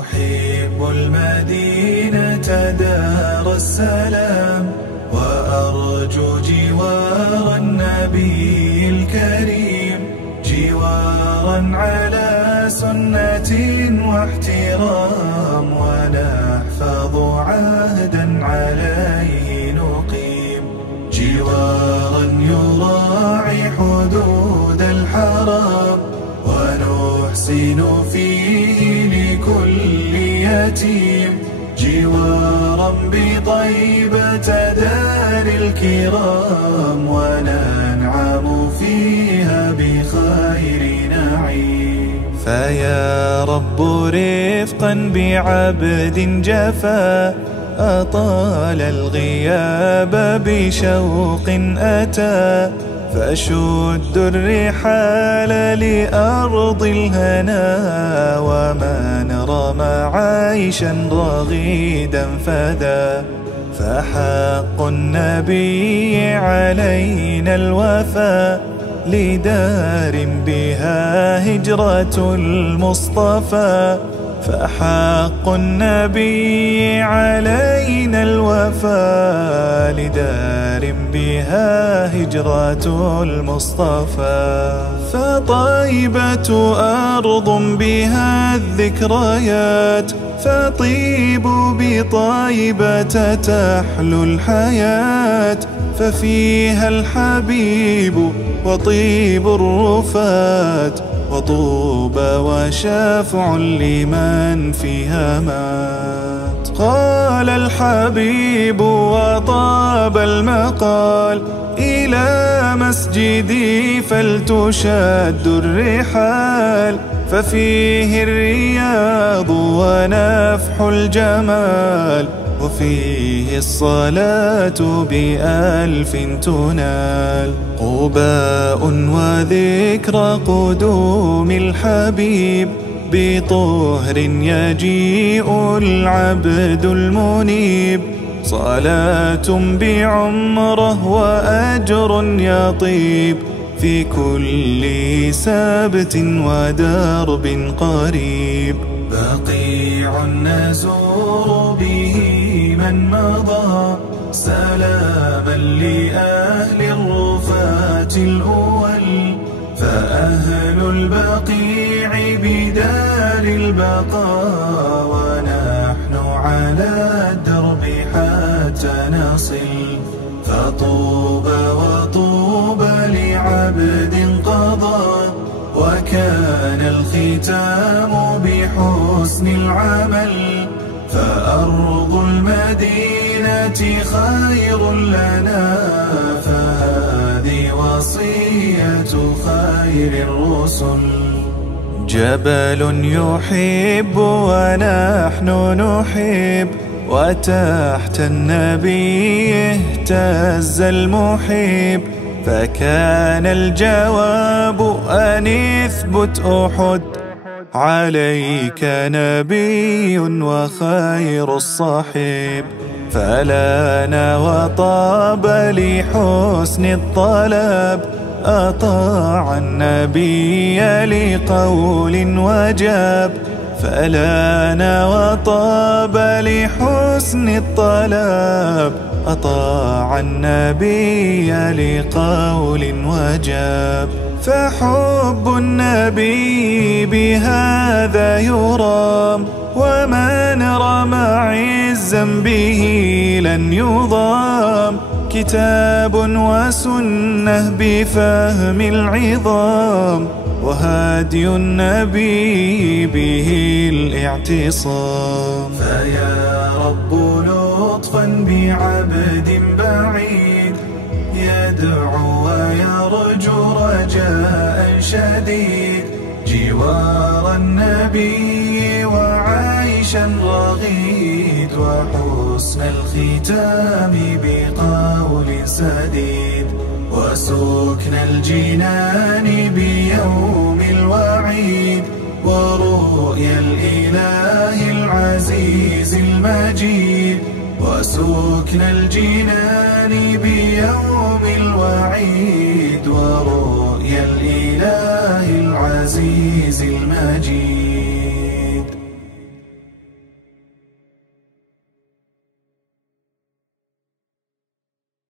أحب المدينة دار السلام، وأرجو جوار النبي الكريم، جوارا على سنة واحترام، ونحفظ عهدا عليه نقيم، جوارا يراعي حدود الحرام، ونحسن فيه لكل يتيم، جوارا بطيبة دار الكرام، وننعم فيها بخير نعيم. فيا رب رفقا بعبد جفا، أطال الغياب بشوق أتى، فشد الرحال لأرض الهنا، ومن رمى عيشا رغيدا فدا، فحق النبي علينا الوفا، لدار بها هجرة المصطفى، فحق النبي علينا الوفا، لدار بها هجرة المصطفى. فطيبة أرض بها الذكريات، فطيب بطيبة تحلو الحياة، ففيها الحبيب وطيب الرفات، وطوبى وشافع لمن فيها مات. قال الحبيب وطاب المقال، إلى مسجدي فلتشد الرحال، ففيه الرياض ونفح الجمال، وفيه الصلاة بألف تنال. قباء وذكرى قدوم الحبيب، بطهر يجيء العبد المنيب، صلاة بعمره وأجر يطيب، في كل سبت ودرب قريب. بقيع نزور به من مضى، سلاما لأهل الرفات الأول، فأهل البقيع بدار البقاء، ونحن على الدرب حتى نصل، فطوبى وطوبى لعبد قضى، وكان الختام بحسن العمل، فأرض المدينة خير لنا، فهذه وصية خير الرسل. جبل يحب ونحن نحب، وتحت النبي اهتز المحب، فكان الجواب أن اثبت أحد، عليك نبي وخير الصحيب، فلانا وطاب لحسن الطلب، أطاع النبي لقول وجاب، فلانا وطاب لحسن الطلب، أطاع النبي لقول وجاب. فحب النبي بهذا يرام، ومن رمى عزا به لن يضام، كتاب وسنة بفهم العظام، وهدي النبي به الاعتصام. فيا رب لطفا بعبد بعيد، يدعو ويرجو رجاء شديد، جوار النبي وعيشا رغيد، وحسن الختام بقول سديد، وسكن الجنان بيوم الوعيد، ورؤيا الإله العزيز المجيد، وسكن الجنان بيوم الوعيد، ورؤيا الإله العزيز المجيد.